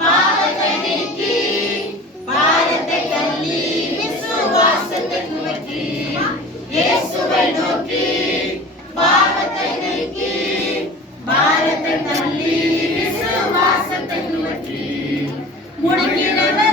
பாவத்தை நீக்கி பாரத்தை தள்ளி விசுவாசத்தை துவக்கி இயேசுவை நோக்கி பாவத்தை நீக்கி பாரத்தை தள்ளி விசுவாசத்தை துவக்கி முடங்கினவர்